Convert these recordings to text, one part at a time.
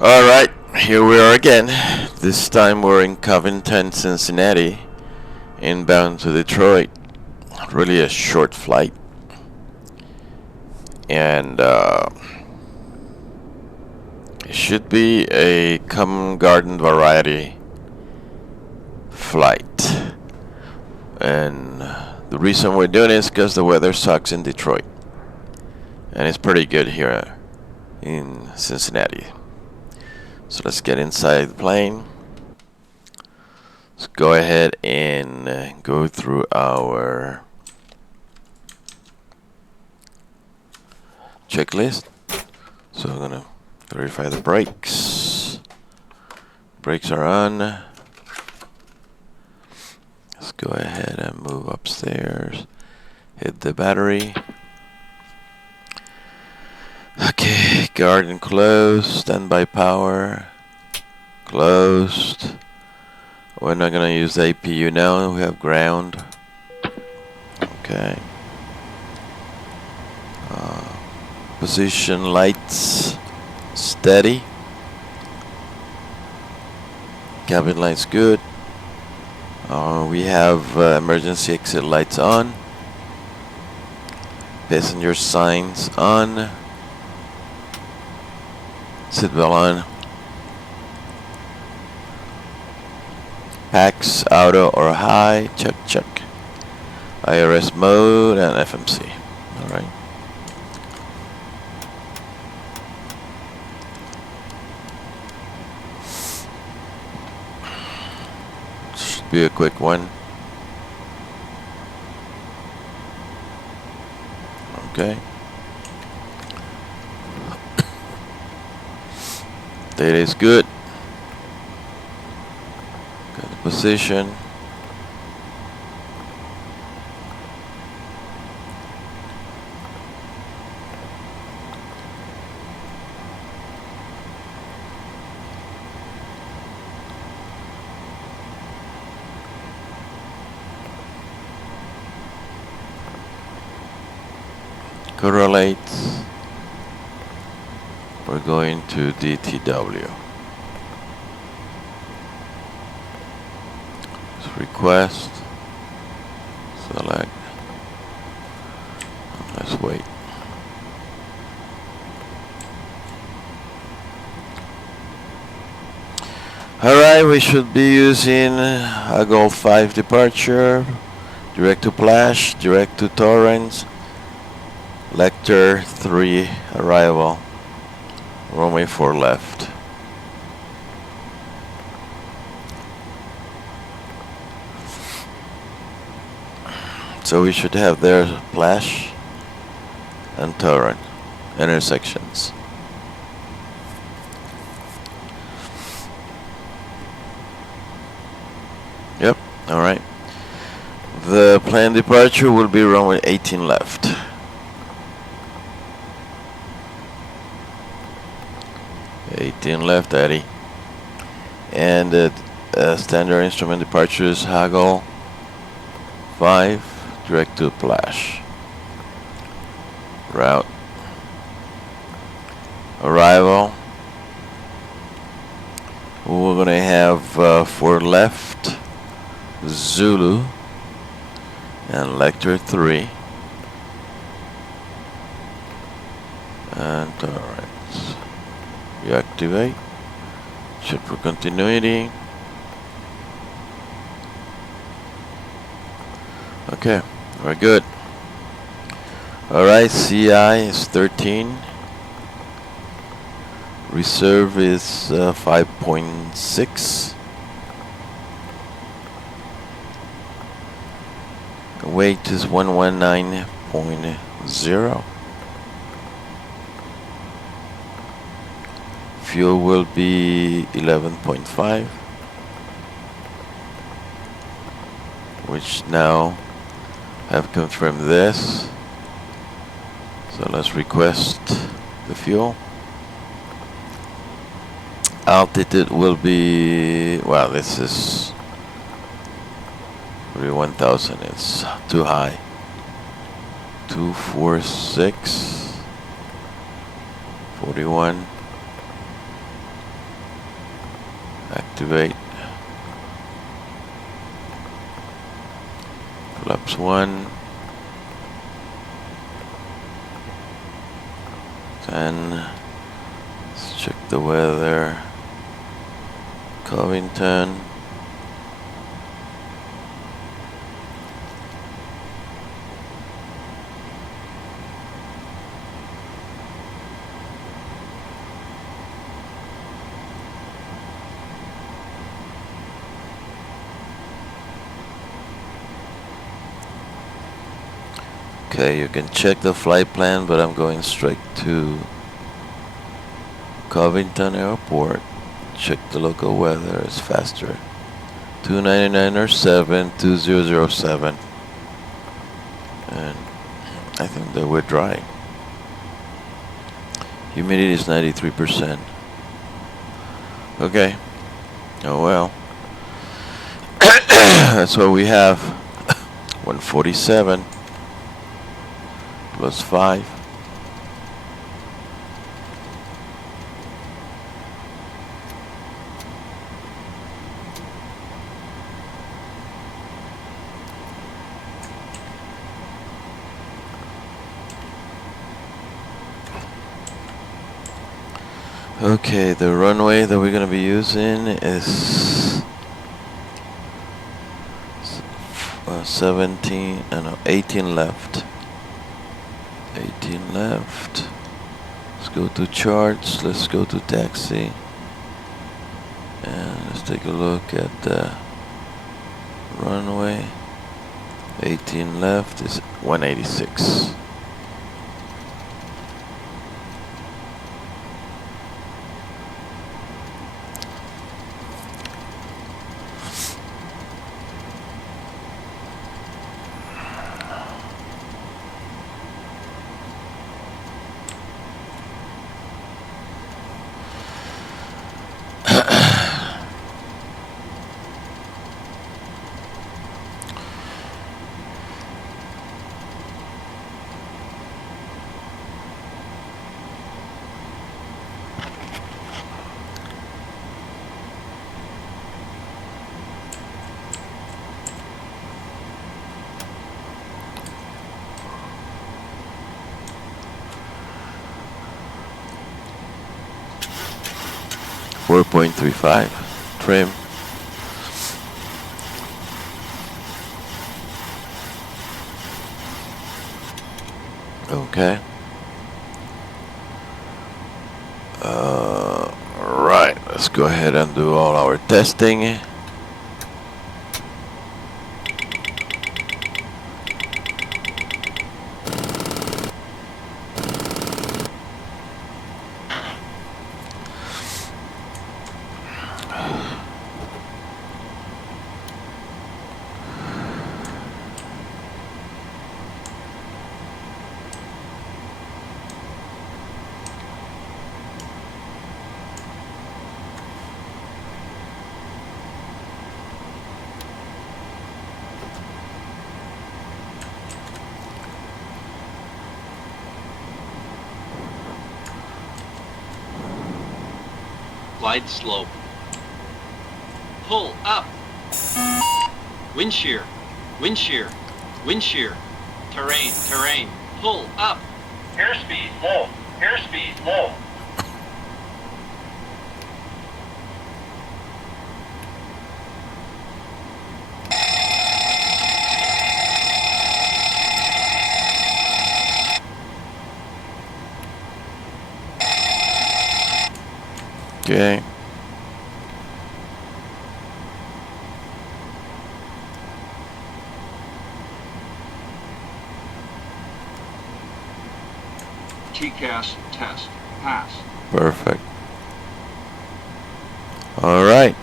Alright, here we are again. This time we're in Covington, Cincinnati, inbound to Detroit. Really a short flight. And it should be a common garden variety flight. And the reason we're doing it is because the weather sucks in Detroit. And it's pretty good here in Cincinnati. So let's get inside the plane. Let's go ahead and go through our checklist. So I'm gonna verify the brakes. Brakes are on. Let's go ahead and move upstairs. Hit the battery. Okay, garden closed. Standby power closed. We're not gonna use the APU now. We have ground. Okay. Position lights steady. Cabin lights good. We have emergency exit lights on. Passenger signs on. Seatbelt on. Packs auto or high. Check. IRS mode and FMC. Alright. Should be a quick one. Okay. Data is good. Got the position. Correlates. We're going to DTW. Request. Select. Let's wait. Alright, we should be using a Golf 5 departure, direct to Plash, direct to Torrance, Lecter 3 arrival, runway 4 left. So we should have there Plash and Torrent intersections. Yep, alright. The planned departure will be runway 18 left. 18 left, Eddie. And standard instrument departures Haggle 5. Direct to Plash. Route. Arrival. We're gonna have 4 left. Zulu. And Lecter 3. And alright. Reactivate. Check for continuity. Okay. We're good. Alright, CI is 13. Reserve is 5.6. Weight is 119.0. Fuel will be 11.5. Which now have confirmed this. So let's request the fuel. Altitude will be, well, this is 31,000. It's too high. 246 41 activate. Flaps 1. 10. Let's check the weather. Covington. Okay, you can check the flight plan, but I'm going straight to Covington Airport. Check the local weather, it's faster. 29907, 2007. And I think that we're dry. Humidity is 93%. Okay. Oh well. That's what we have. 147 plus 5. Okay, the runway that we're gonna be using is 18 left. 18 left. Let's go to charts. Let's go to taxi. And let's take a look at the runway. 18 left is 186. .35 trim. Okay. Right. Let's go ahead and do all our testing. Glide slope. Pull up. Wind shear. Wind shear. Wind shear. Terrain. Terrain. Pull up. Airspeed low. Airspeed low. Okay. TCAS test. Pass. Perfect. All right.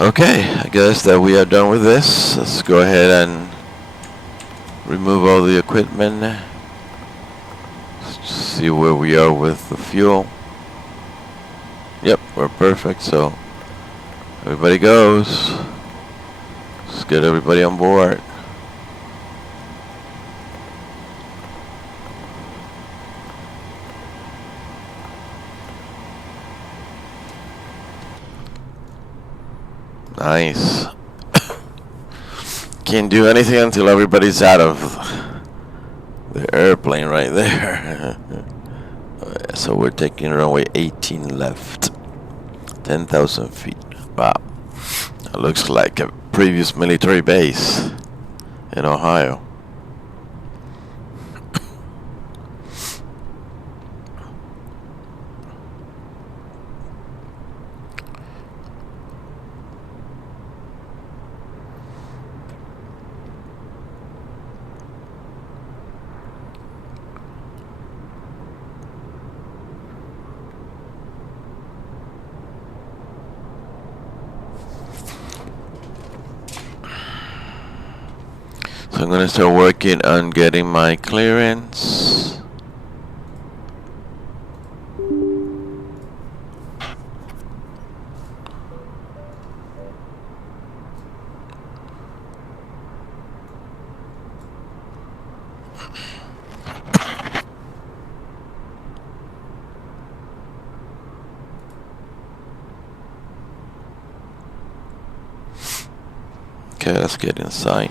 Okay, I guess that we are done with this. Let's go ahead and remove all the equipment. Let's see where we are with the fuel. Yep, we're perfect. So everybody goes. Let's get everybody on board. Nice. Can't do anything until everybody's out of the airplane right there. So we're taking runway 18 left. 10,000 feet. Wow. It looks like a previous military base in Ohio. So I'm gonna start working on getting my clearance. Okay, let's get inside.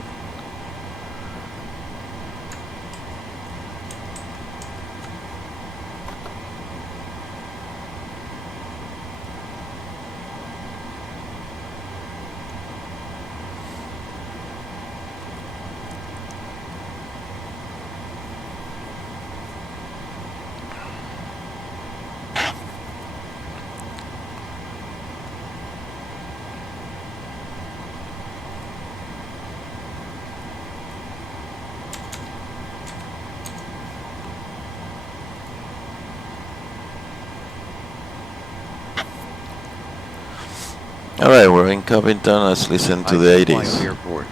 Alright, we're in Covington. Let's listen to the 80s. Airport.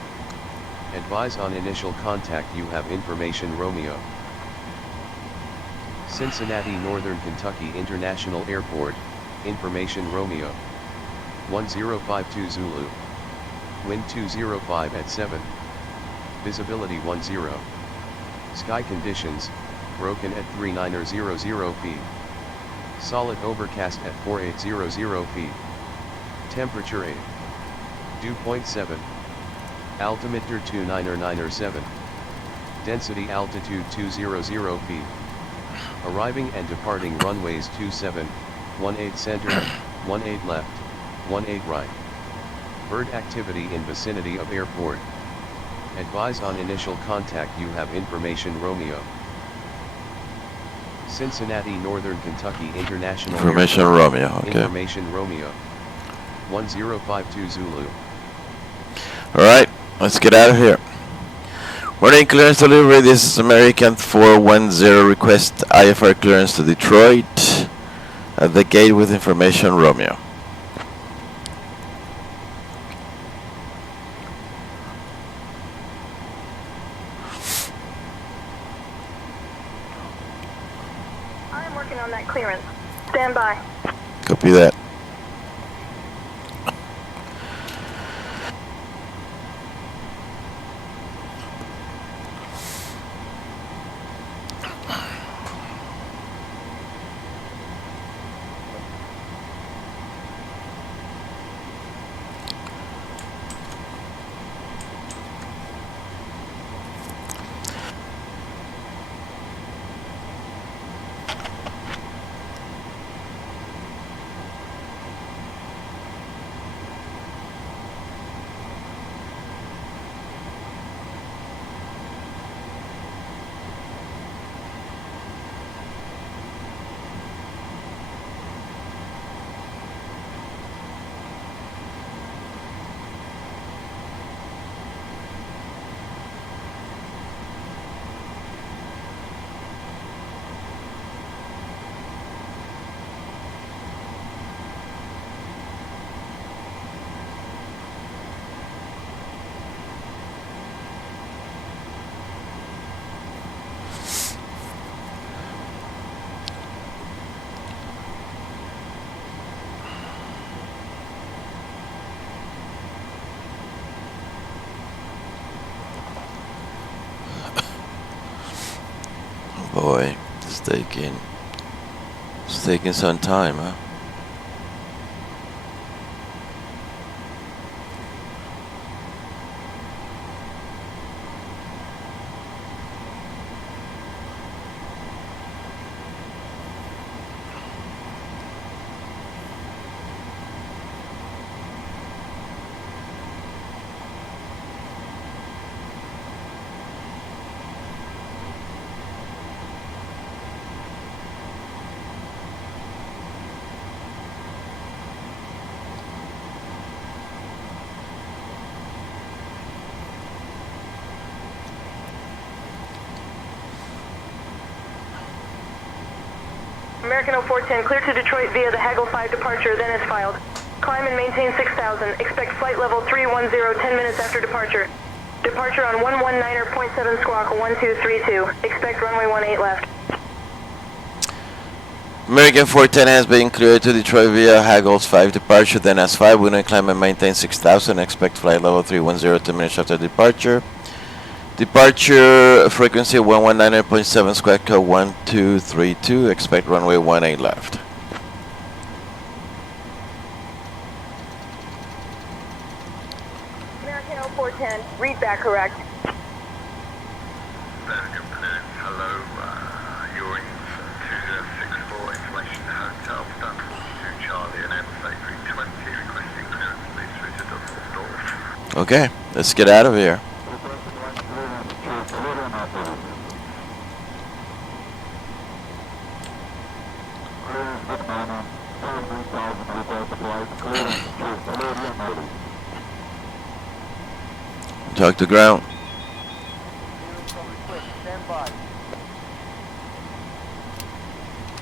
Advise on initial contact. You have information Romeo. Cincinnati, Northern Kentucky International Airport. Information Romeo. 1052 Zulu. Wind 205 at 7. Visibility 10. Sky conditions, broken at 3900 feet. Solid overcast at 4800 feet. Temperature 8. Dew point 7. Altimeter 29907. Density altitude 200 feet. Arriving and departing runways 27, 18 center, 18 left, 18 right. Bird activity in vicinity of airport. Advise on initial contact. You have information Romeo. Cincinnati, Northern Kentucky International Information Airport. Romeo, okay. Information Romeo. 1052 Zulu. Alright, let's get out of here. Morning clearance delivery. This is American 410. Request IFR clearance to Detroit. At the gate with information Romeo. I'm working on that clearance. Stand by. Copy that. Boy, it's taking, some time, huh? It's taking some time, huh? American 0410, clear to Detroit via the Haggle 5 departure, then is filed. Climb and maintain 6,000. Expect flight level 310, 10 minutes after departure. Departure on 119.7 squawk 1232. Expect runway 18 left. American 410 has been cleared to Detroit via Haggles 5 departure, then S5. We're going to climb and maintain 6,000. Expect flight level 310, 10 minutes after departure. Departure frequency 119.7 squawk code 1232. Expect runway 18 left. American 0410, read back correct. American hello, you're in 2064 Information Hotel, Stanford 2 Charlie and M 320, requesting clearance please through to Dusseldorf. Okay, let's get out of here. Talk to ground.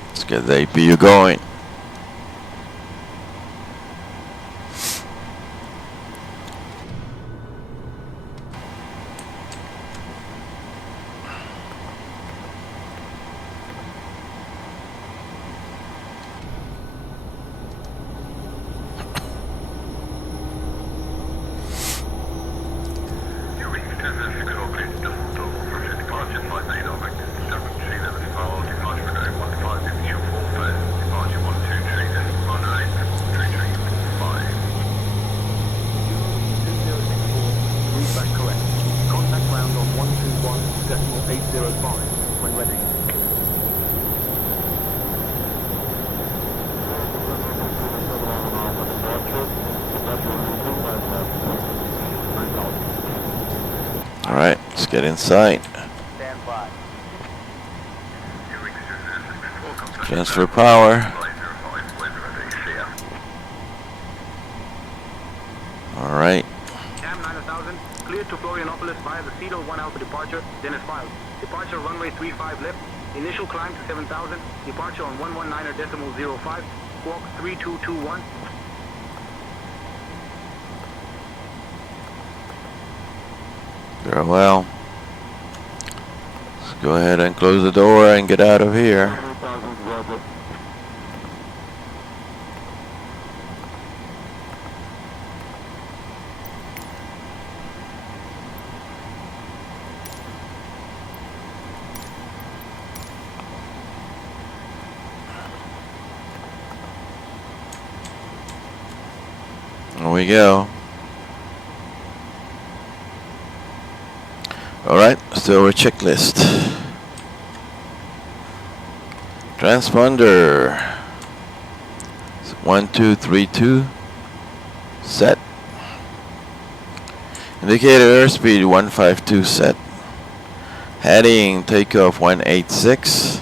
Let's get the APU going. Alright, let's get inside. Transfer power. Alright. Cam 9000, cleared to Florianopolis via the Cedar 1 Alpha departure, then is filed. Departure runway 35 left, initial climb to 7,000, departure on 119.05, squawk 3221. Very well. Let's go ahead and close the door and get out of here. There we go. Alright, still our checklist. Transponder 1232 set. Indicator airspeed 152 set. Heading takeoff 186.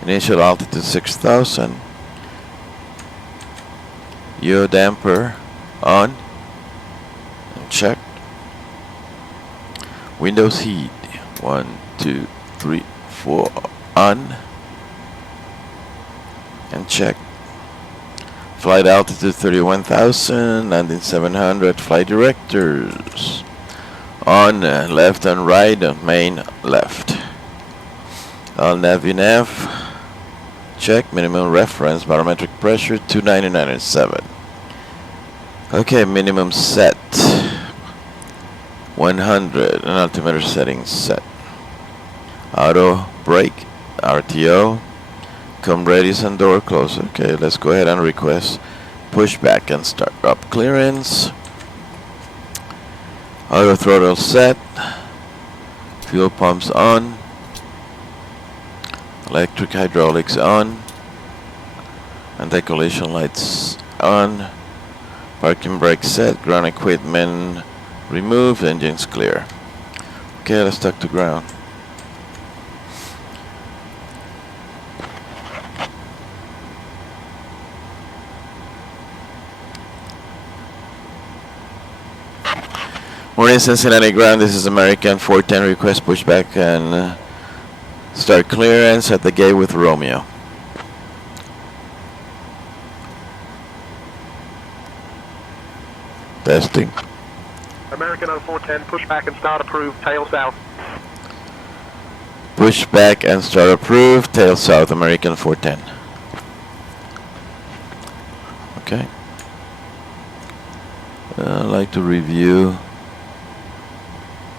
Initial altitude 6,000. Yaw damper on and check. Windows heat 1, 2, 3, 4 on and check. Flight altitude 31,000, landing 700. Flight directors on left and right, on main left. All nav check. Minimum reference barometric pressure 299.7. Okay, minimum set 100 and altimeter settings set. Auto brake, RTO, come ready and door close. Okay, let's go ahead and request pushback and start up clearance. Auto throttle set, fuel pumps on, electric hydraulics on, anti-collision lights on, parking brake set, ground equipment removed, engines clear. Okay, let's talk to ground. Morning, Cincinnati ground. This is American 410. Request pushback and start clearance at the gate with Romeo. Testing. American on 410, push back and start approved, tail south. Push back and start approved. Tail south. American 410. Okay. I'd like to review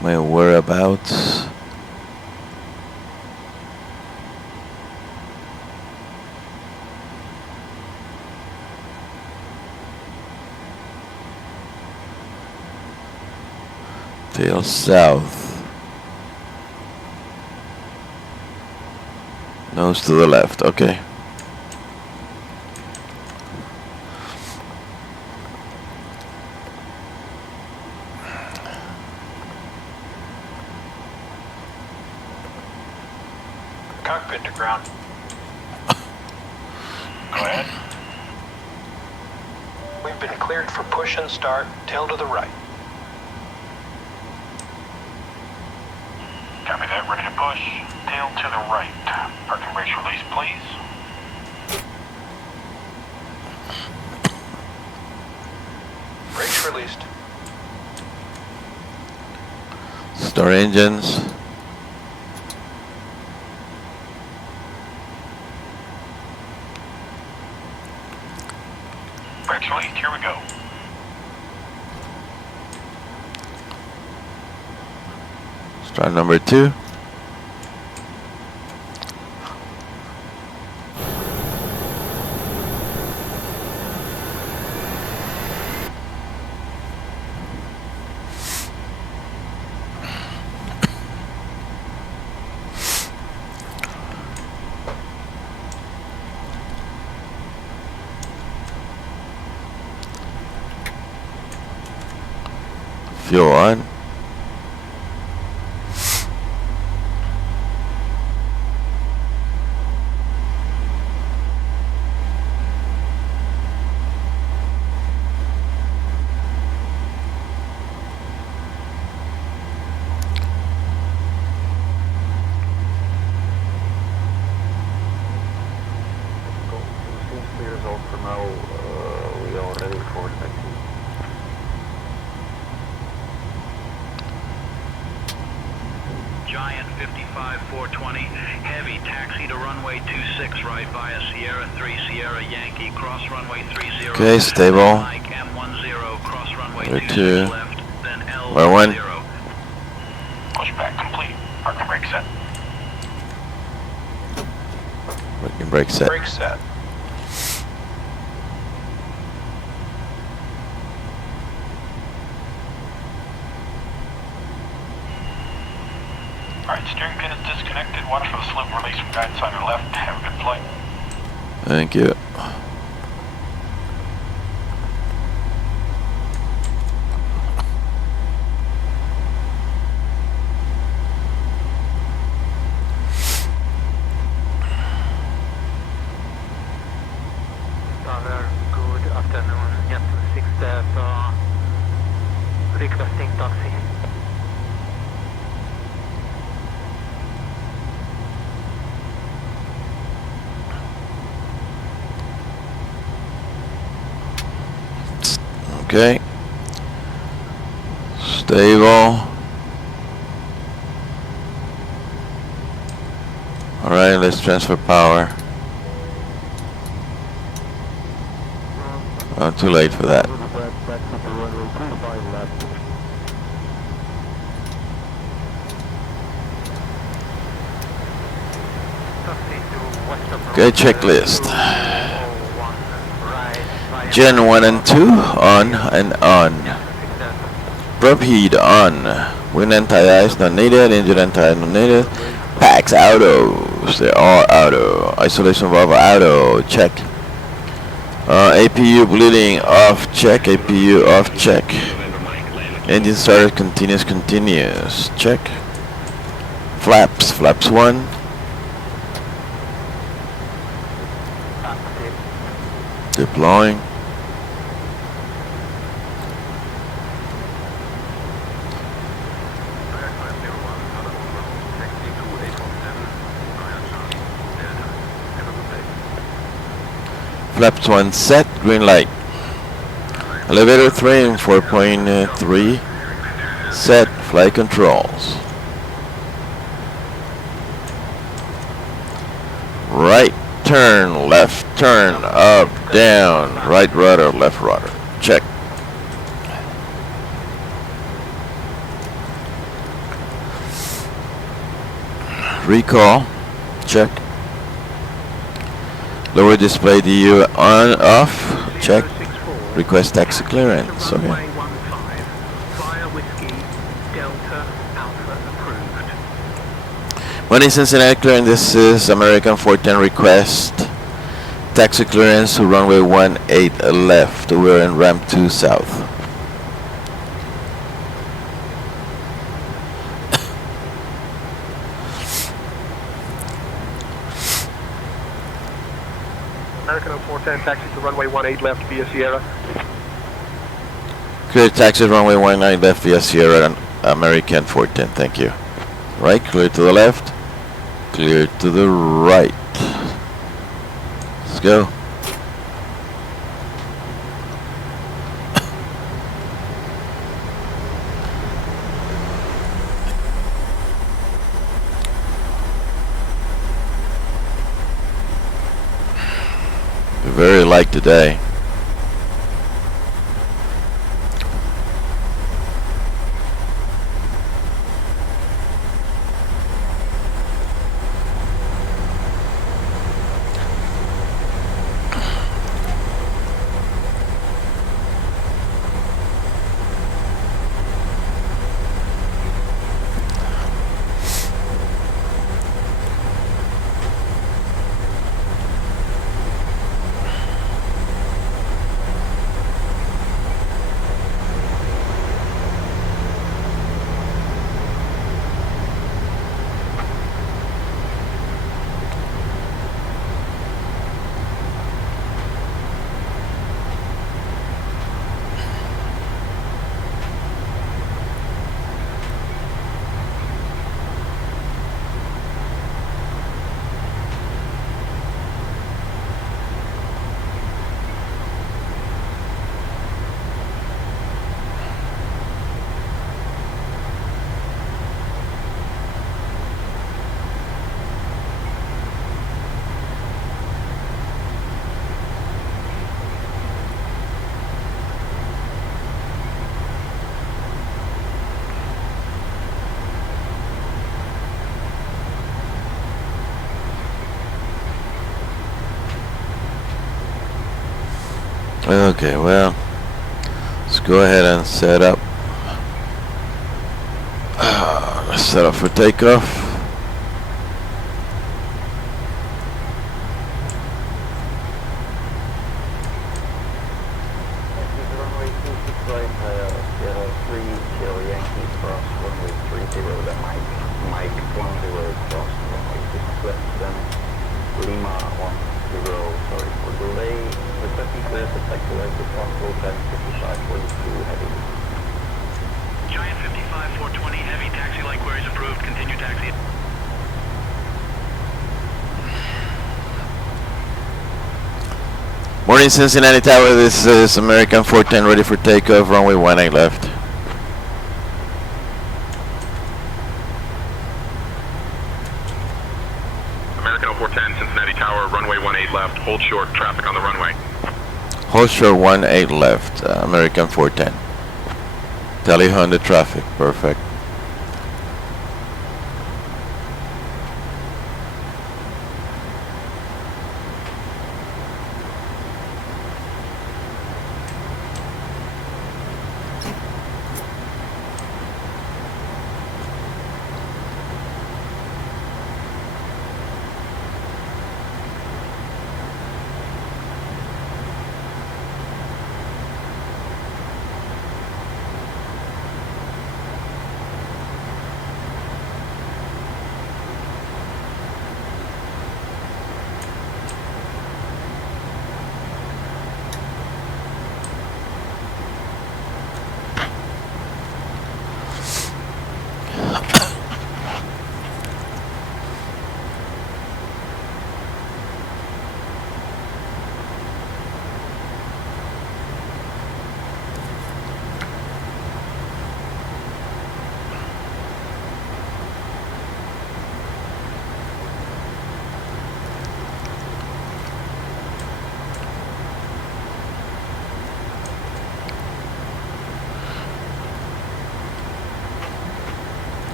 my whereabouts. Tail south. Nose to the left. Okay. Cockpit to ground. Go ahead. We've been cleared for push and start, tail to the right. Copy that, ready to push. Tail to the right. Parking brakes release, please. Brakes released. Start engines. Brakes released, here we go. Start number 2. Fuel on. Results for now, we are ready for taxi. Giant 55-420, heavy, taxi to runway 26 right via Sierra 3 Sierra Yankee, cross runway 30. Okay, stable. Mike M10, cross runway Number 26 2. left, then L10. Where one? Push back complete. Parking brake set. Working brake set. Brake set. Alright, steering pin is disconnected. Watch for the slip release from guidance on your left. Have a good flight. Thank you. Good afternoon. Jet 6 requesting taxi. Okay. Stable. Alright, let's transfer power. Oh, too late for that. Okay, checklist. Gen 1 and 2 on and on. Prop heat on. Wind anti-ice not needed. Engine anti-ice not needed. Packs autos. They are auto. Isolation valve auto. Check. APU bleeding off. Check. APU off. Check. Engine started continuous. Check. Flaps 1. Deploying. Flaps 1 set, green light. Elevator 3 and 4.3. Set flight controls. Right turn, left turn, up, down, right rudder, left rudder. Check. Recall. Check. Lower display DU on, off. Check. Request taxi clearance. Okay. Runway 15, Fire Whiskey, Delta, Alpha approved. Morning Cincinnati clearing. This is American 410 request. Taxi clearance to runway 18 left. We're in ramp 2 south. American 410, taxi to runway 18 left via Sierra. Clear taxi runway 19 left via Sierra and American 410. Thank you. Right, clear to the left. Clear to the right. Let's go. Very light today. Okay, well, let's go ahead and set up. Let's set up for takeoff. Runway 26 right, Sierra 3, Sierra Yankee, cross runway 30, that Mike 10 cross runway 6 left, then Lima 10, sorry for delay, requesting clear to taxi right to possible 105542 heavy. Giant 55 420 heavy taxi light queries approved. Continue taxi. Morning Cincinnati Tower, this is American 410 ready for takeoff, runway 18 left. American 0410, Cincinnati Tower, runway 18 left, hold short, traffic on the runway. Hold short 18 left, American 410. Tally Honda traffic, perfect.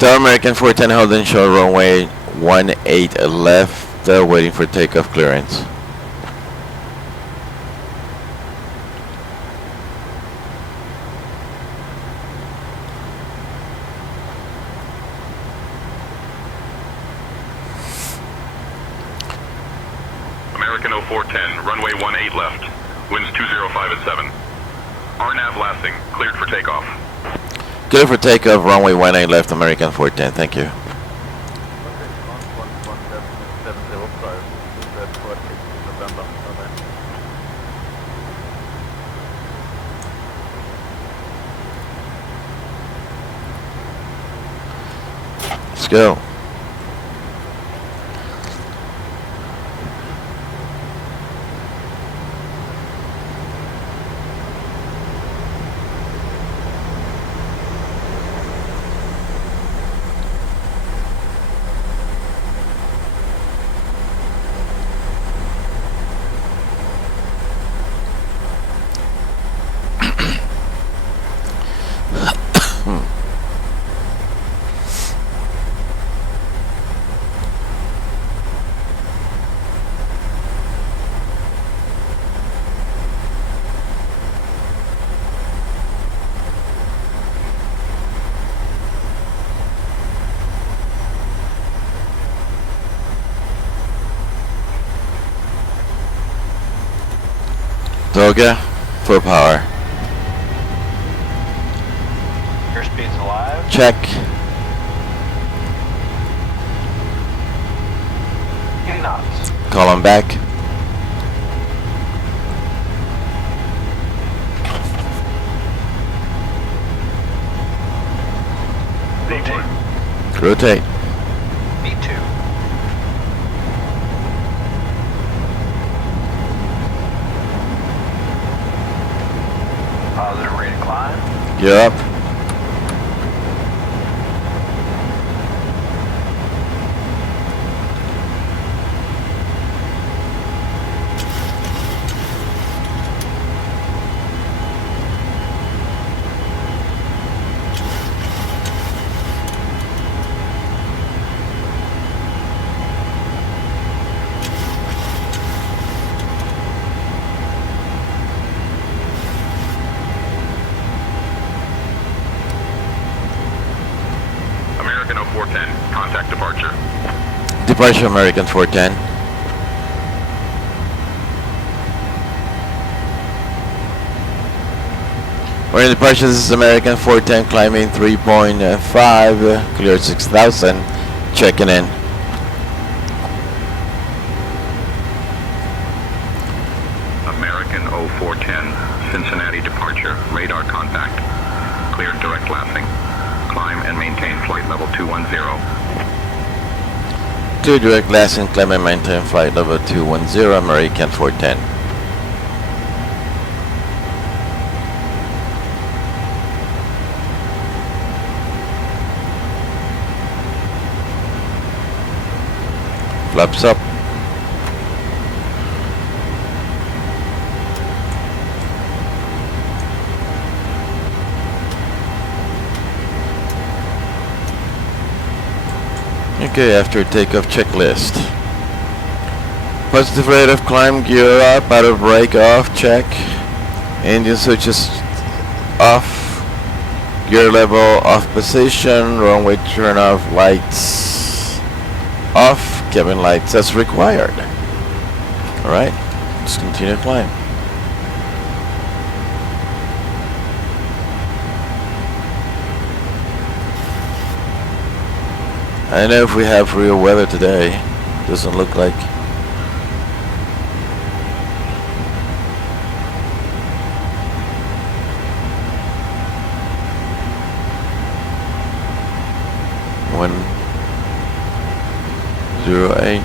Tower American 410 holding short runway 18 left, waiting for takeoff clearance. American 0410, runway 18 left. Winds 205 at 7. RNAV lasting, cleared for takeoff. Clear for takeoff, runway 18 left, American 410, thank you. Let's go. Toga, full power. Airspeed's alive. Check. 80 knots. Call on back. Rotate. Rotate. V2. Positive rate of climb. Yup. American 0410, contact departure. Departure American 410. We're in departure, this is American 410, climbing 3.5, clear 6,000, checking in. American 0410, Cincinnati departure, radar contact. Cleared direct landing. Climb and maintain flight level 210. Clear direct landing, climb and maintain flight level 210, American 410. Flaps up. Okay, after takeoff checklist. Positive rate of climb, gear up, auto brake off, check. Engine switches off. Gear level off position, runway turn off, lights off, cabin lights as required. Alright, let's continue climb. I don't know if we have real weather today. Doesn't look like. One 08.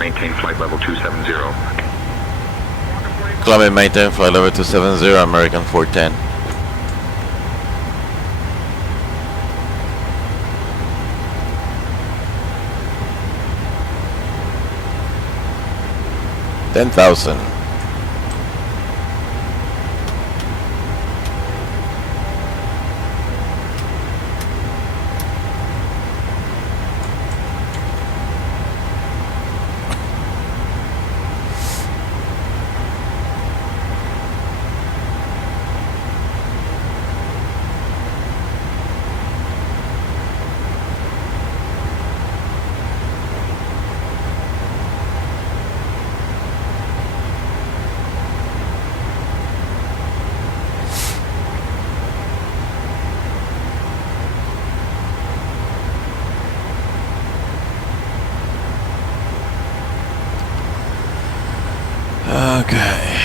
maintain flight level 270. Climb and maintain flight level 270, American 410. $10,000. Okay.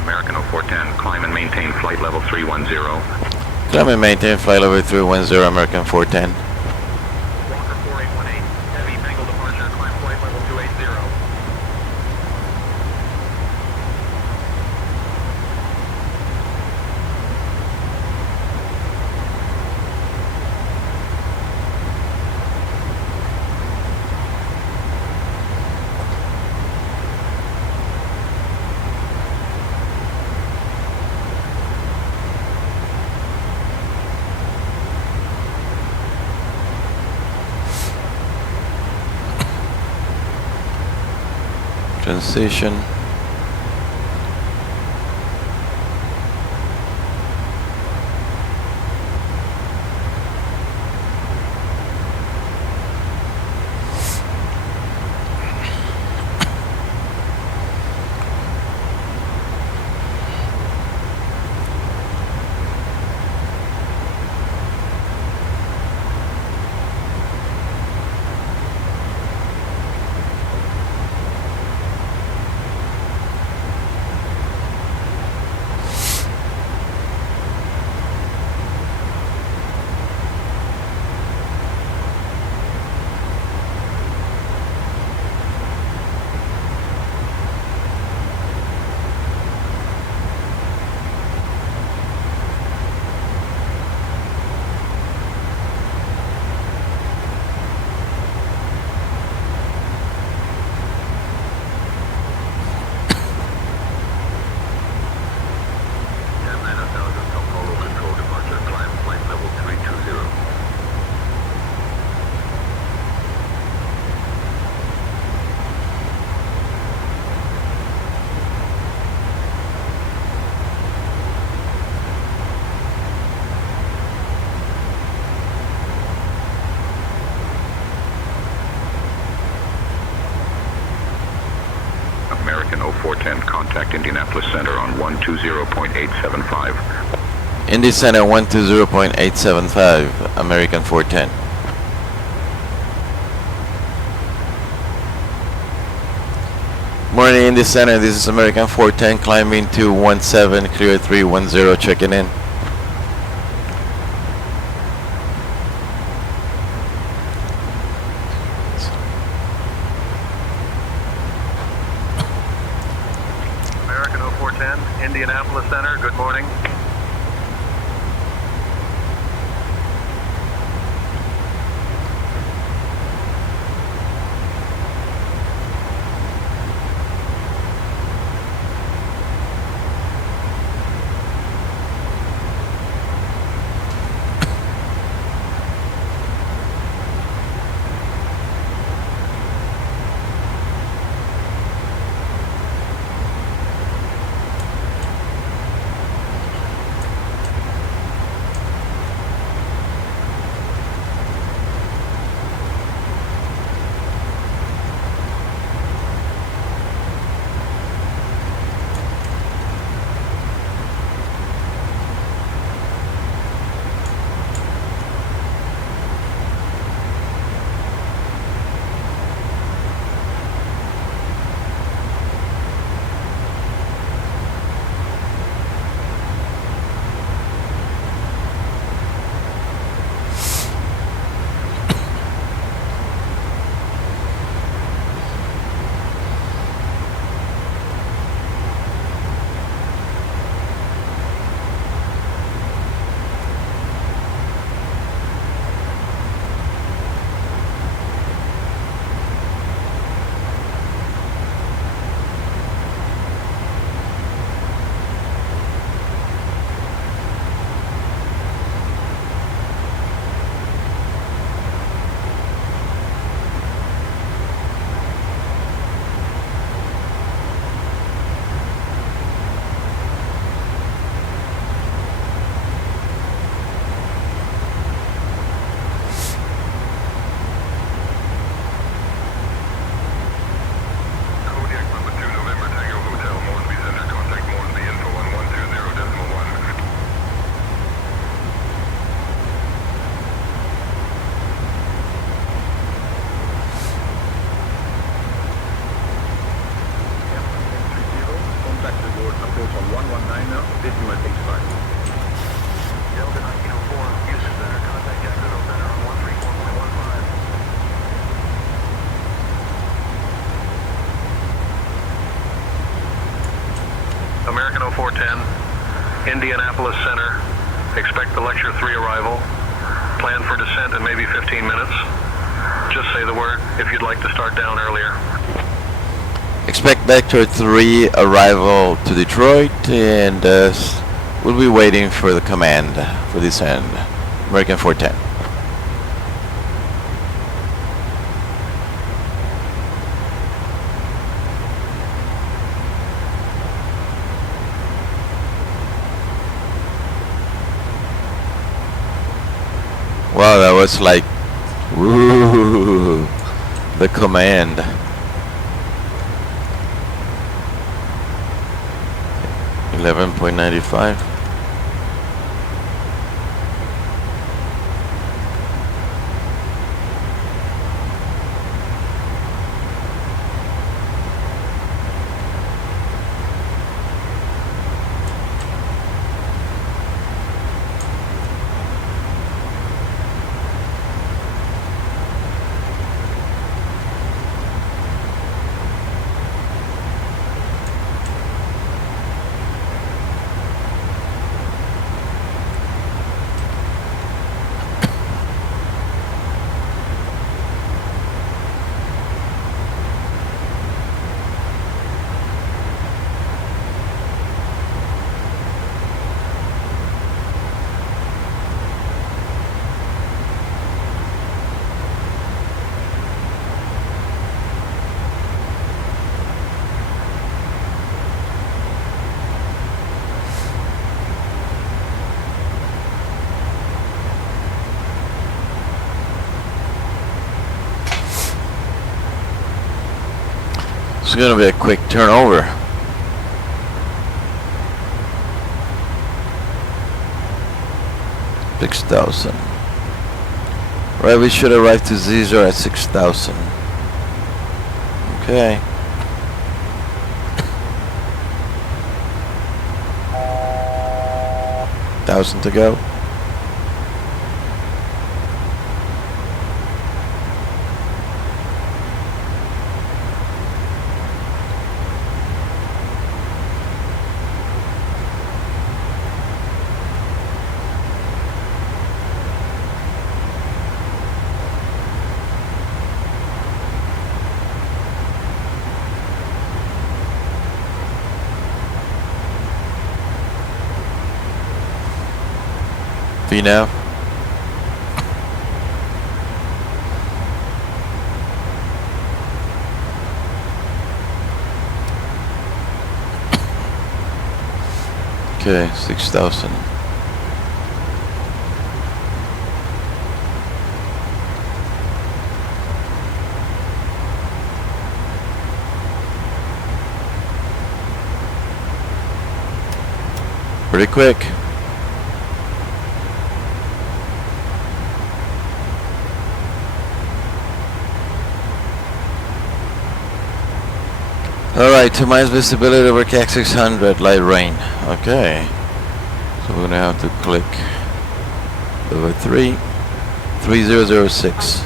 American 0410, climb and maintain flight level 310. Climb and maintain flight level 310, American 410. Walker 4818, heavy Bengal departure, climb flight level 280. Transition. American 0410, contact Indianapolis Center on 120.875. Indy Center 120.875, American 410. Morning, Indy Center, this is American 410, climbing 217, clear 310, checking in. 410, Indianapolis Center, good morning. American 0410, Indianapolis Center. Expect the Lecture 3 arrival. Plan for descent in maybe 15 minutes. Just say the word if you'd like to start down earlier. Expect Vector 3 arrival to Detroit, and we'll be waiting for the command for descent. American 410. Wow, that was like, woo, the command. 11.95. It's gonna be a quick turnover. $6,000. Right, we should arrive to Caesar at 6,000. Okay. $1,000 to go. VNAV. Okay, 6,000. Pretty quick. Alright, 2 miles visibility over CAC 600, light rain. Okay. So we're gonna have to click over 3006.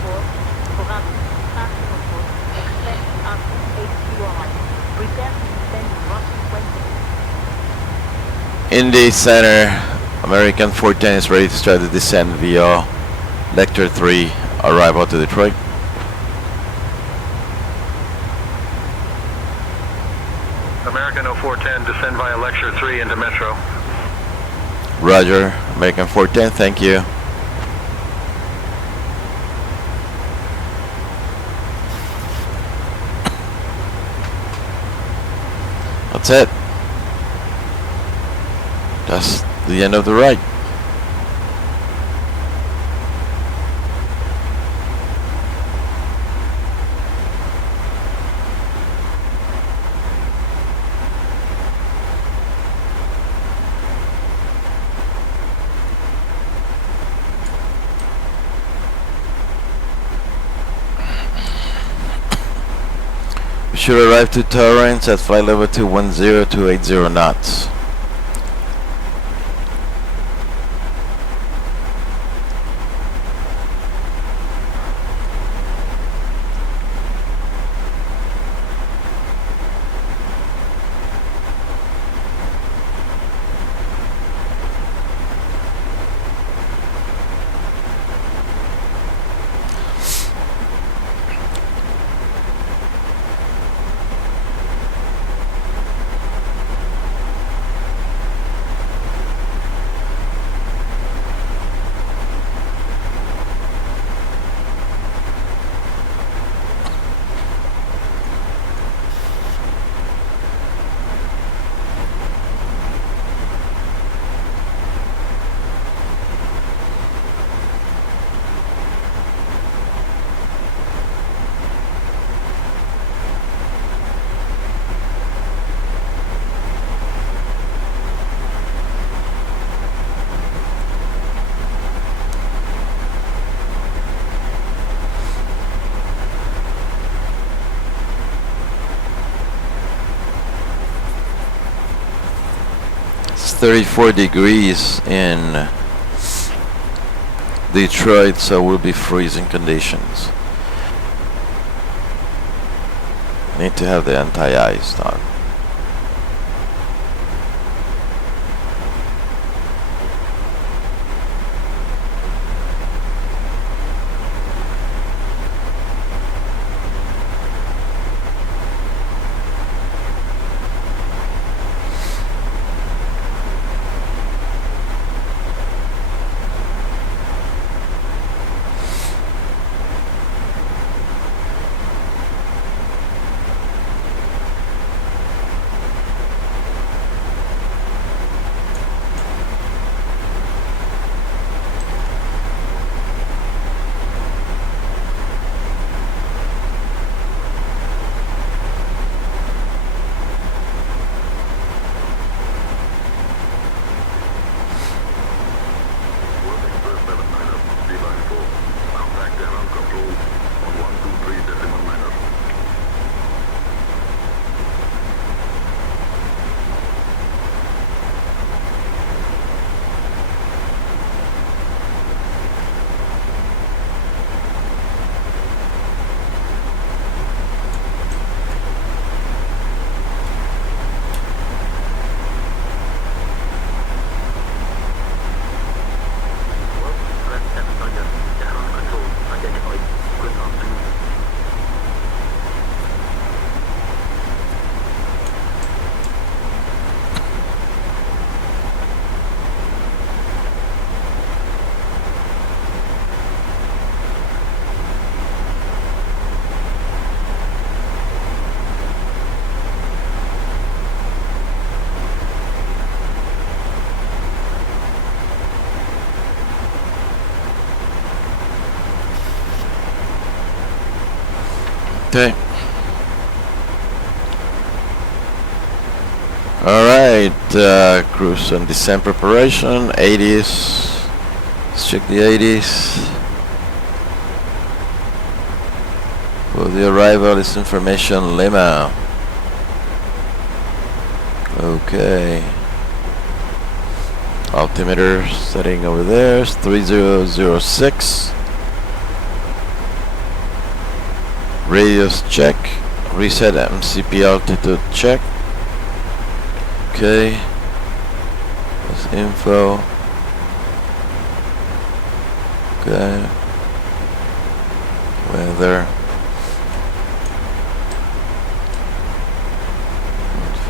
In the center, American 410 is ready to start the descent via Lecture 3, arrival to Detroit. American 0410, descend via Lecture 3 into Metro. Roger, American 410, thank you. That's it. That's the end of the ride. We should arrive to Torrance at flight level 210 to 80 knots. It's 34 degrees in Detroit, so we'll be freezing conditions. Need to have the anti-ice on. Alright, cruise and descent preparation, 80s. Let's check the 80s. For the arrival is information Lima. Okay. Altimeter setting over there is 3006. Radius check. Reset MCP altitude check. Okay. That's info. Okay. Weather.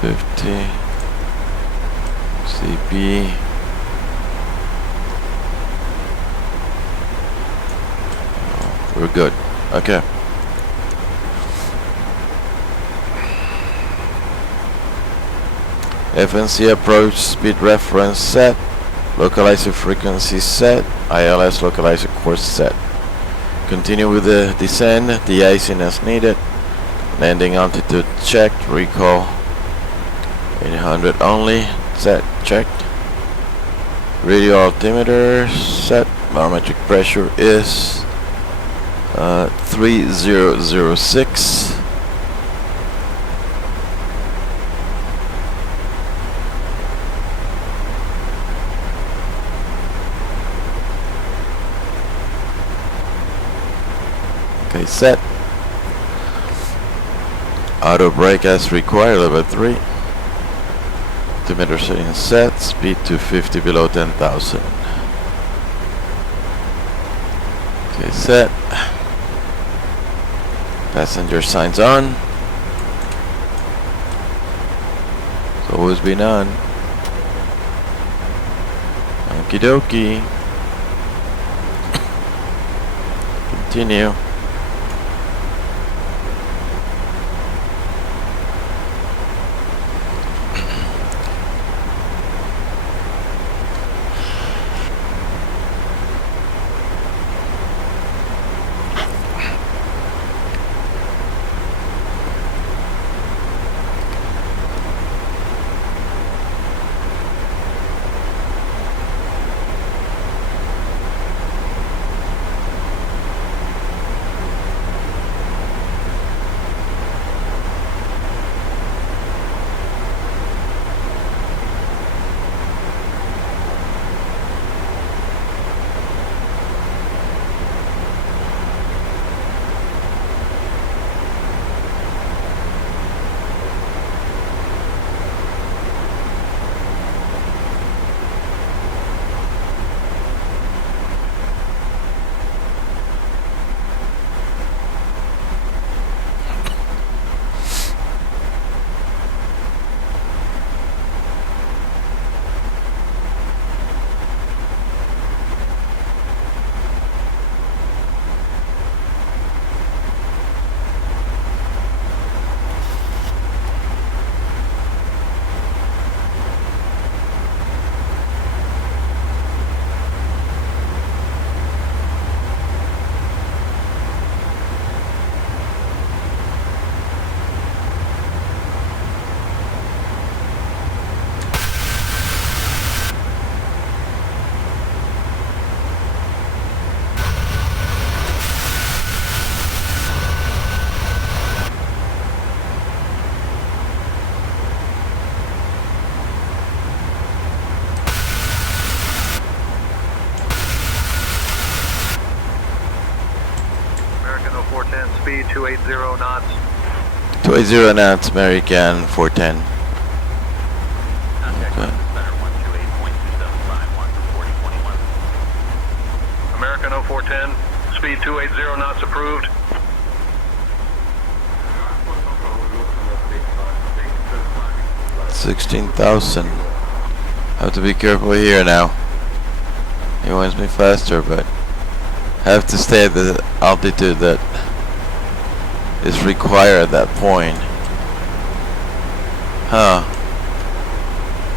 50. CP. Oh, we're good. Okay. FNC approach speed reference set, localizer frequency set, ILS localizer course set. Continue with the descent, de-icing as needed, landing altitude checked, recall 800 only, set, checked. Radio altimeter set, barometric pressure is 3006. Okay, set. Auto brake as required, level 3. Altimeter setting set, speed 250 below 10,000. Okay, set. Passenger signs on. It's always been on. Okie dokie. Continue. Speed 280 knots. 280 knots, American 410. Okay. American 0410, speed 280 knots approved. 16,000. Have to be careful here now. He wants me faster, but have to stay at the altitude that is required at that point. Huh.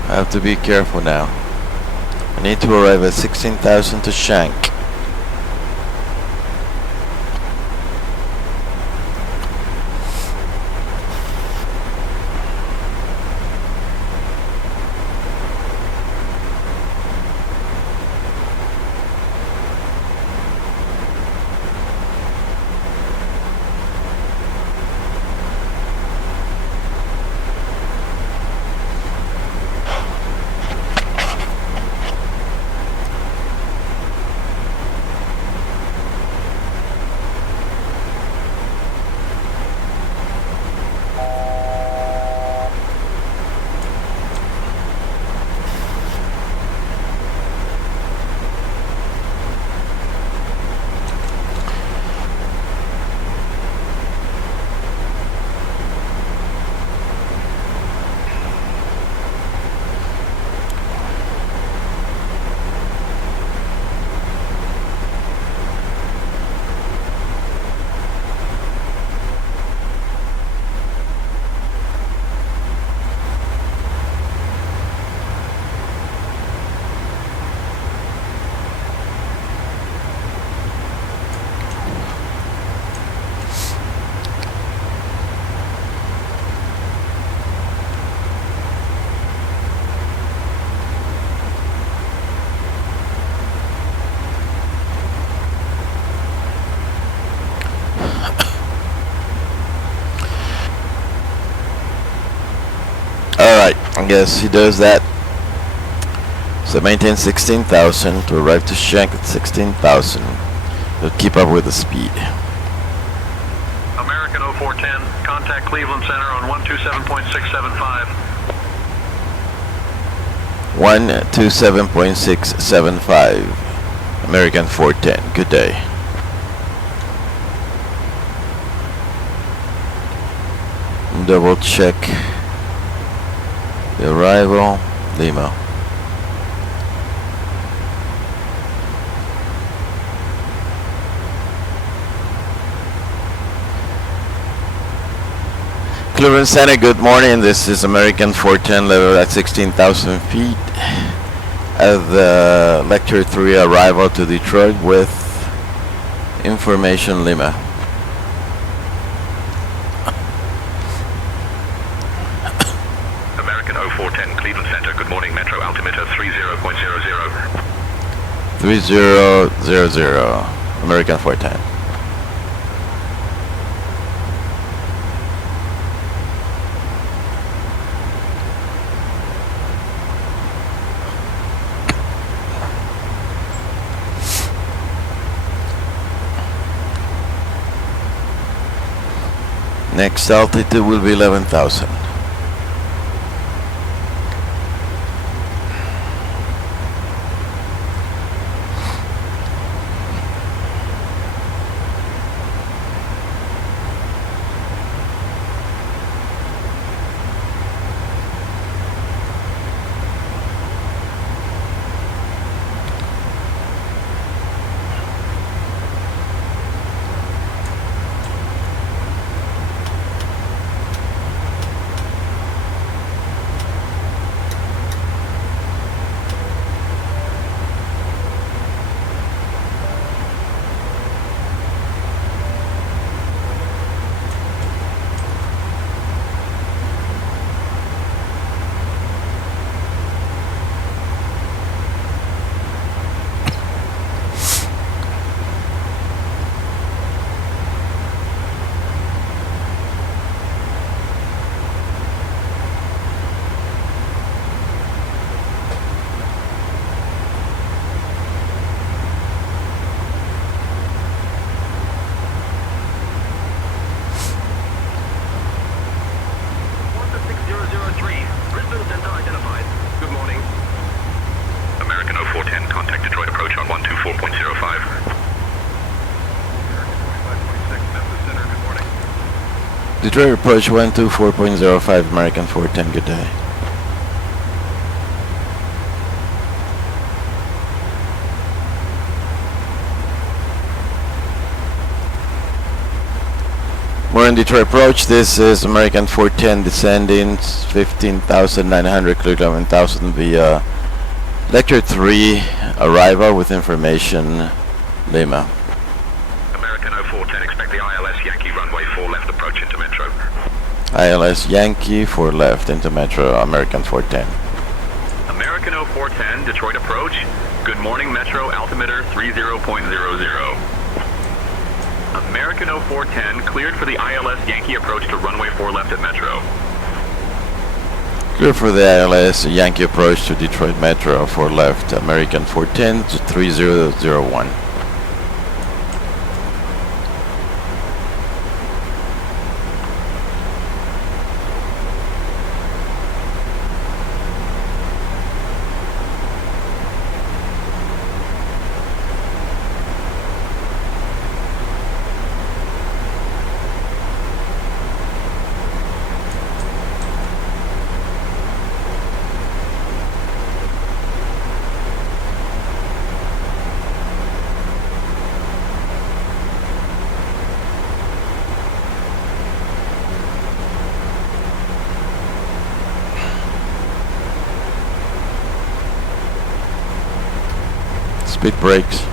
I have to be careful now. I need to arrive at 16,000 to Shank. I guess he does that. So maintain 16,000 to arrive to Shank at 16,000. He'll keep up with the speed. American 0410, contact Cleveland Center on 127.675. 127.675. American 410. Good day. Double check the arrival. Lima. Cleveland Center, good morning. This is American 410, level at 16,000 feet. At the Lecture 3 arrival to Detroit with information Lima. American 0410, Cleveland Center, good morning, Metro altimeter 30.00. 3000, American 410. Next altitude will be 11,000. Detroit approach 124.05, American 410, good day. We're in Detroit approach. This is American 410 descending 15,900, clear 11,000 via Lecture 3 arrival with information Lima. American 0410, expect the ILS Yankee runway 4 left approach into Metro. ILS Yankee 4 left into Metro, American 410. American 0410, Detroit approach. Good morning, Metro altimeter 30.00. American 0410, cleared for the ILS Yankee approach to runway 4 left at Metro. Clear for the ILS Yankee approach to Detroit Metro 4 left, American 410 to 3001. Speed brakes.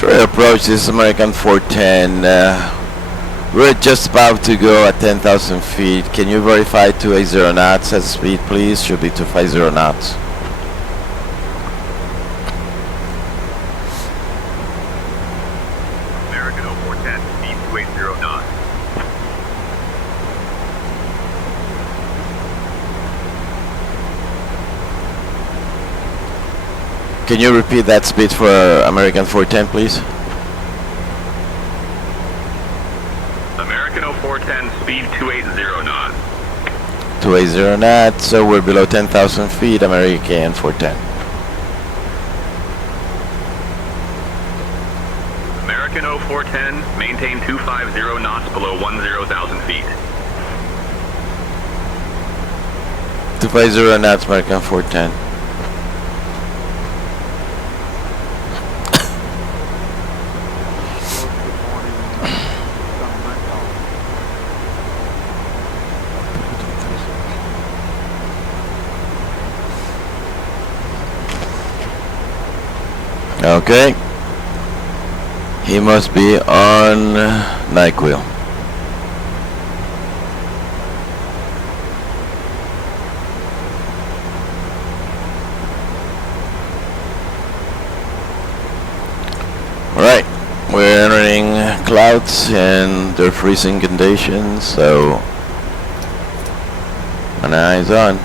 Try approach this American 410. We're just about to go at 10,000 feet. Can you verify 280 knots as speed, please? Should be 250 knots. American 0410, speed 280 knots. Can you repeat that speed for American 410, please? American 0410, speed 280 knots. 280 knots, so we're below 10,000 feet, American 410. American 0410, maintain 250 knots below 10,000 feet. 250 knots, American 410. Okay. He must be on NyQuil. Alright. We're entering clouds and they're freezing conditions, so my eyes on.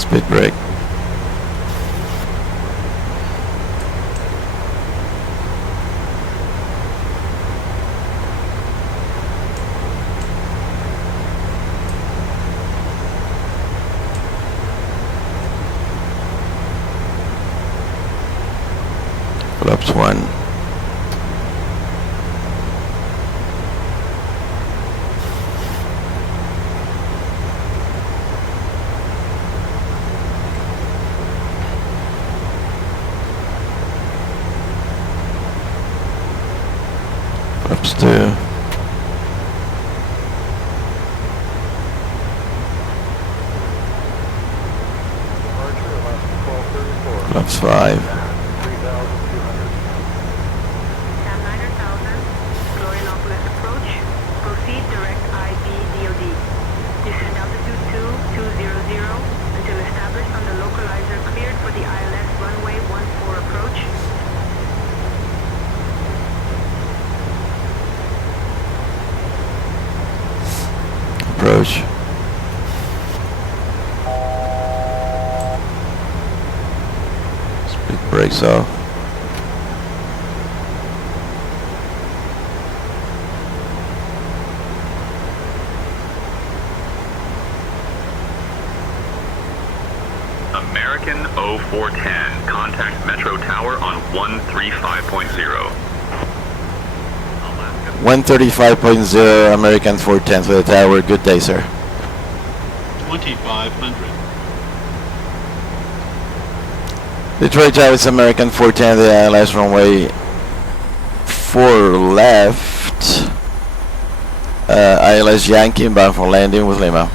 Speed brake. Flaps 1. Flaps 2. Flaps 5. Florianopolis approach. Proceed direct IB DOD. Descend altitude 2200 until established on the localizer cleared for the ILS runway 14 approach. Approach. Speed brakes off. American 0410, contact Metro Tower on 135.0. 135.0 American 410 to the tower. Good day, sir. 2500. Detroit Tower, it's American 410, the ILS runway 4 left. ILS Yankee inbound for landing with Lima.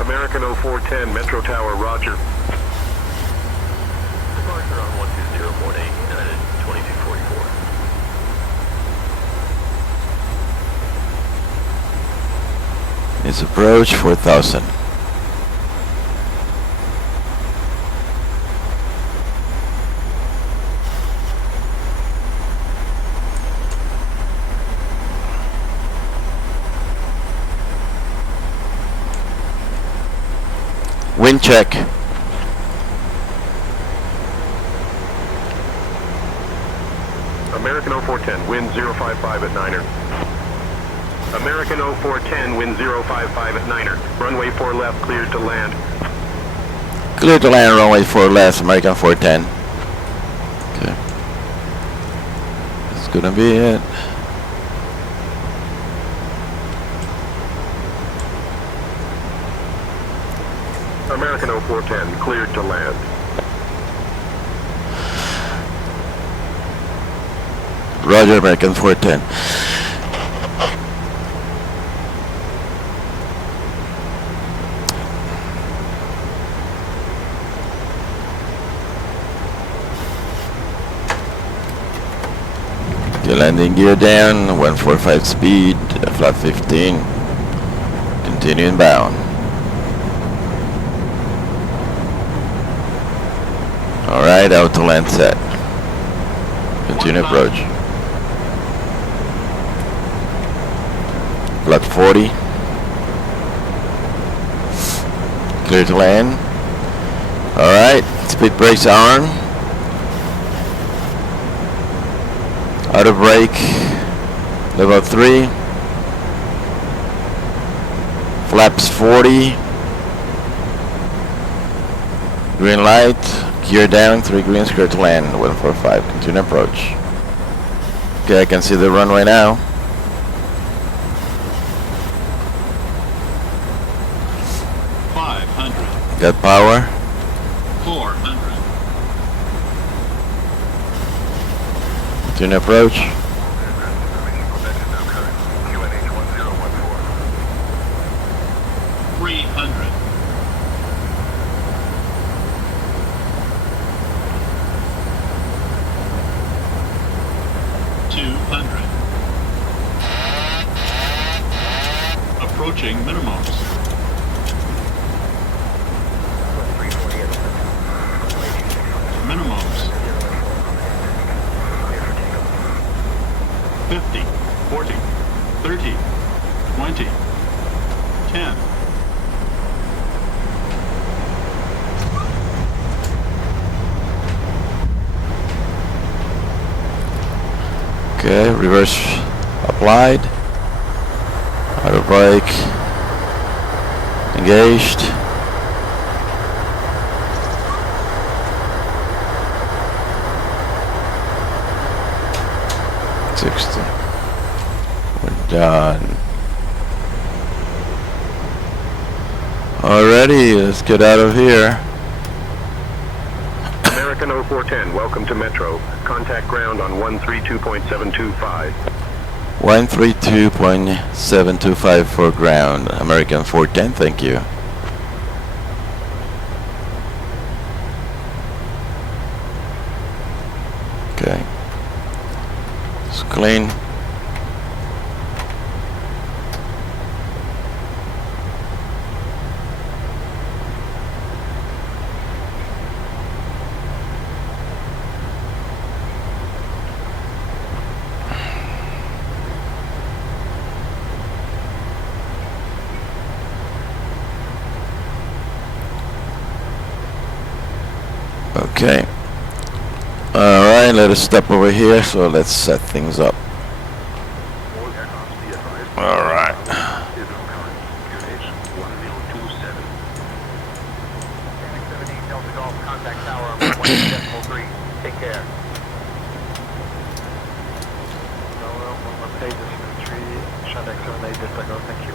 American 0410, Metro Tower, roger. Departure on 120.8, United 2244. It's approach 4000. Wind check. American 0410, wind 055 at Niner. American 0410, wind 055 at Niner. Runway 4 left, cleared to land. Clear to land, runway 4 left, American 410. Okay. That's gonna be it. American 0410, cleared to land. Roger, American 410. The landing gear down, 145 speed, flat 15. Continue inbound. Alright, auto land set. Continue approach. Flat 40. Clear to land. Alright, speed brakes on. Auto brake. Level 3. Flaps 40. Green light. Gear down, 3 greens, clear to land, 145, continue approach. Okay, I can see the runway now. Got power. 400. Continue approach. 300. 200. Approaching minimums. Minimums. 50, 40, 30, 20, 10. Okay, reverse applied. Auto brake engaged. We're done. Alrighty, let's get out of here. American 0410, welcome to Metro. Contact ground on 132.725. 132.725 for ground. American 410, thank you. Okay. It's clean. Okay. Alright, let us step over here, so let's set things up. Alright. Contact tower 1.3. Take care. Contact 78 Delta Golf, thank you.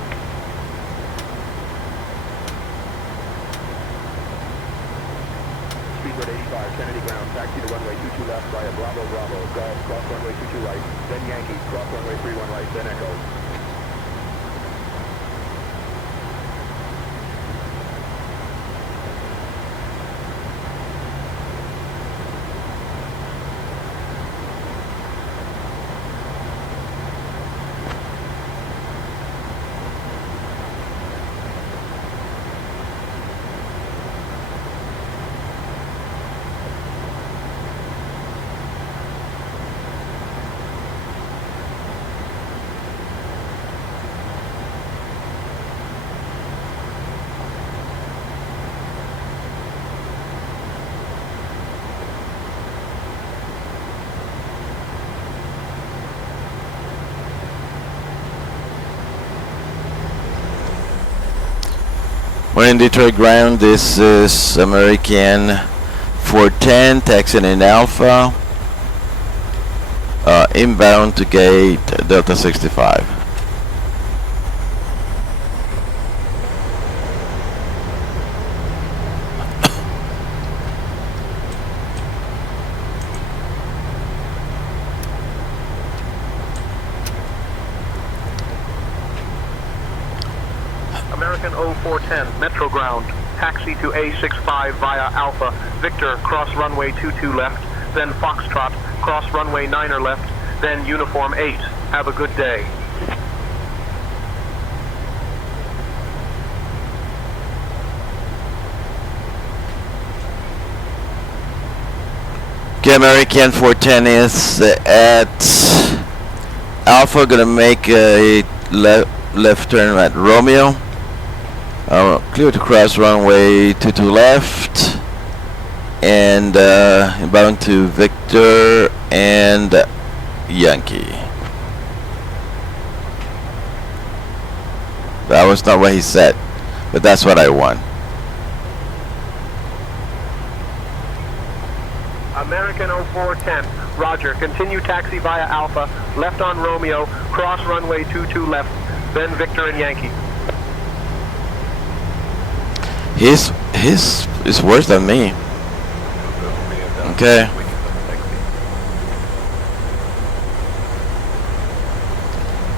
Speedbird 85, Kennedy ground, taxi to runway 22 left via Bravo Bravo, Golf, cross runway 22 right, then Yankee, cross runway 31 right, then Echo. We're in Detroit ground. This is American 410, taxiing in Alpha. Inbound to gate Delta 65. American 0410, Metro ground. Taxi to A65 via Alpha. Victor, cross runway 22 left. Then Foxtrot, cross runway 9er left. Then Uniform 8. Have a good day. Okay, American 410 is at Alpha, gonna make a left turn at Romeo. Clear to cross runway 22 left, and inbound to Victor and Yankee. That was not what he said, but that's what I want. American 0410, Roger. Continue taxi via Alpha, left on Romeo, cross runway 22 left, then Victor and Yankee. He's worse than me. Okay.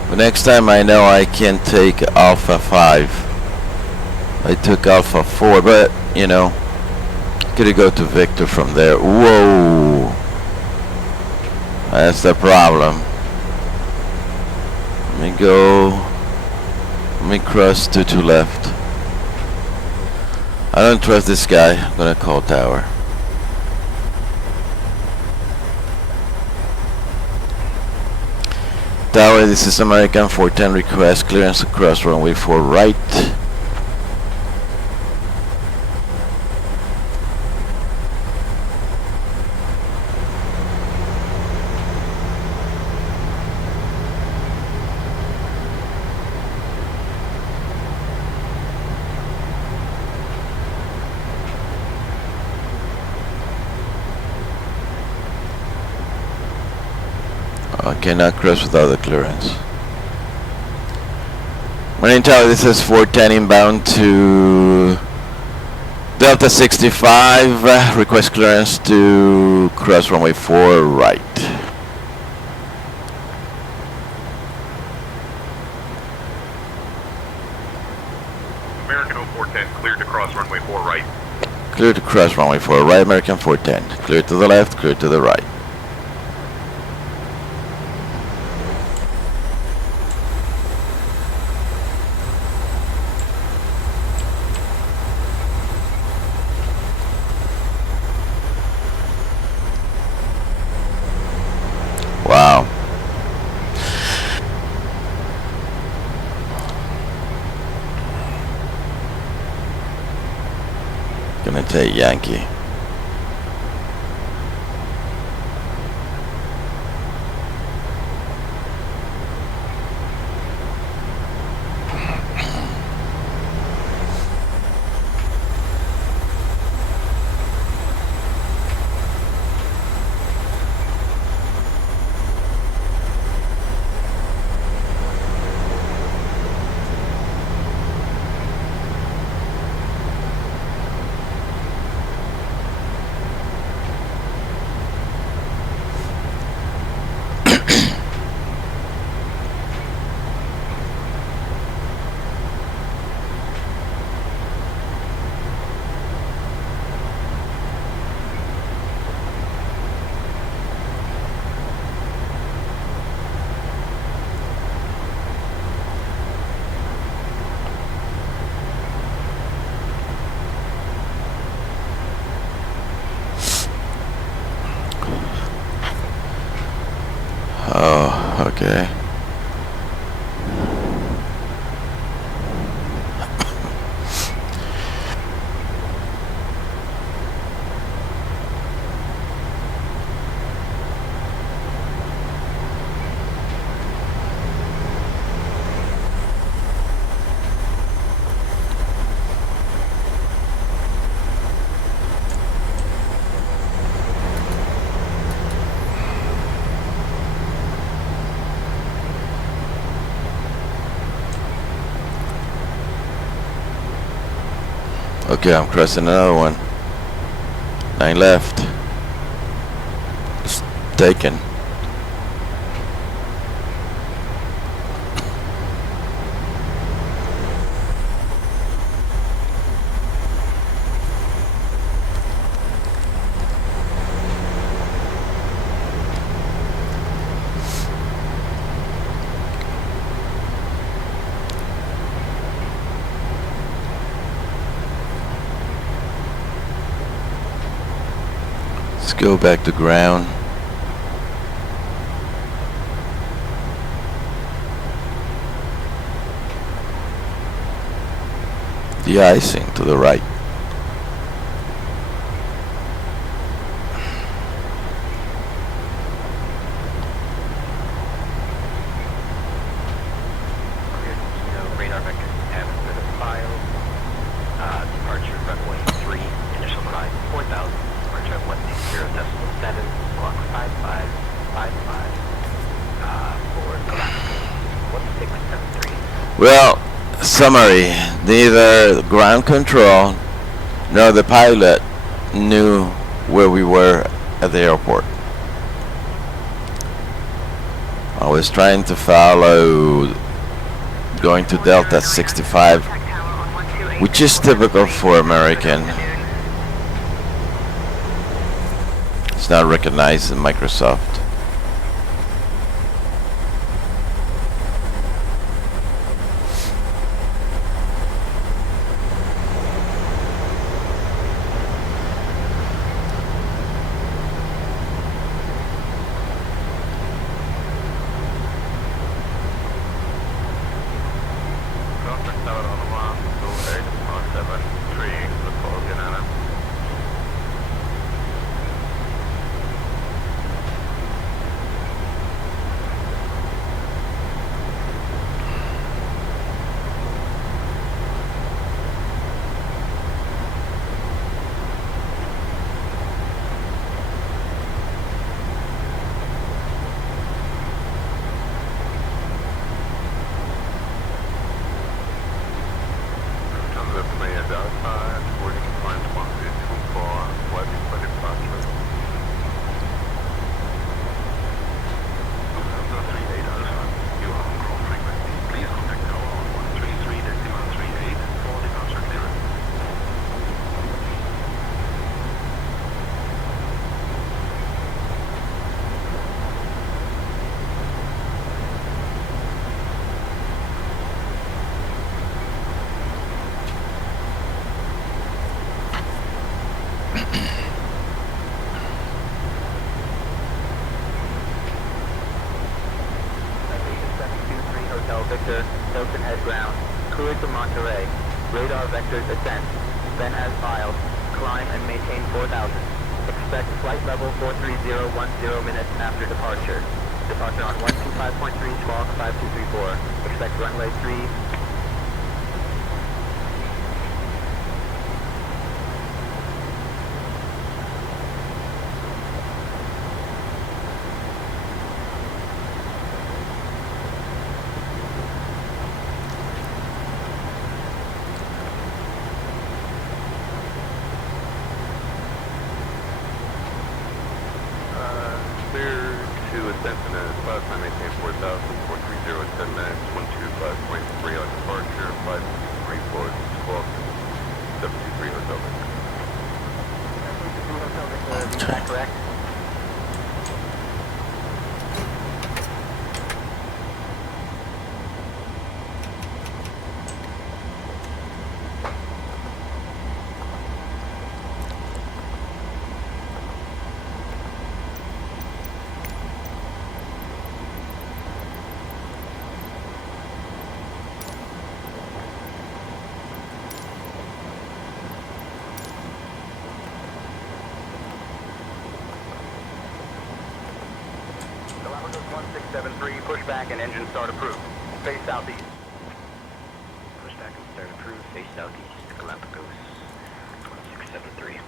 But next time I know I can take Alpha 5. I took Alpha 4, but you know, could go to Victor from there. Whoa, that's the problem. Let me go. Let me cross 22 left. I don't trust this guy. I'm gonna call tower. Tower, this is American 410, request clearance across runway 4 right. Cannot cross without the clearance. Marine Tower, this is 410 inbound to Delta 65. Request clearance to cross runway 4 right. American 0410, cleared to cross runway 4 right. Clear to cross runway 4 right, American 410. Clear to the left, clear to the right. Wow. Gonna take Yankee. Oh, okay. Okay, I'm crossing another one. 9 left. It's taken. Let's go back to ground. De-icing to the right. Radar vector have been filed. Departure runway 3, initial climb 4,000. Departure 160.7, clock 5555 for Alaska 1673. Well, summary. Neither ground control nor the pilot knew where we were at the airport. I was trying to follow going to Delta 65, which is typical for American. It's not recognized in Microsoft. cleared outside, boarding point 1224, waiting for departure. Lufthansa 38 Alpha, you are on ground frequency. Please contact tower on 133.38 for departure clearance. Hotel Victor, Hilton Head Ground, cleared to Monterey. Radar vectors ascent. Then as filed, climb and maintain 4,000. Expect flight level 43010 minutes after departure. Departure on 125.3 squawk 5234. Expect runway 3. Clear to ascent and cloud time maintain 4,000, 430 10 minutes, 125.3 on departure, 534 squawk, 723 Hotel Victor. Is that correct? Galapagos 1673, pushback and engine start approved. Face southeast. Pushback and start approved, face southeast. Galapagos 1673.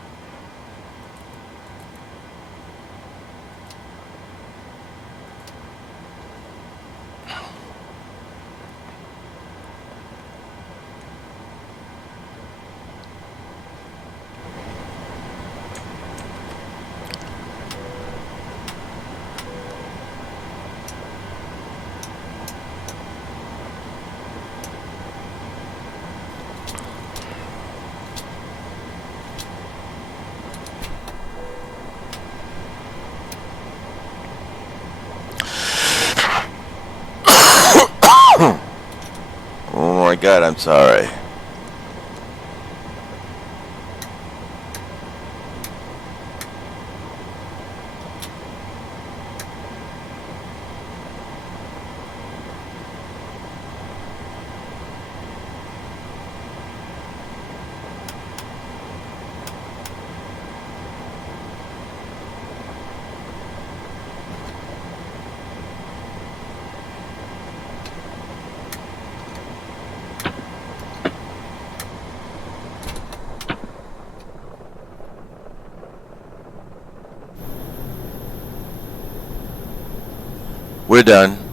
Oh my God, I'm sorry. We're done.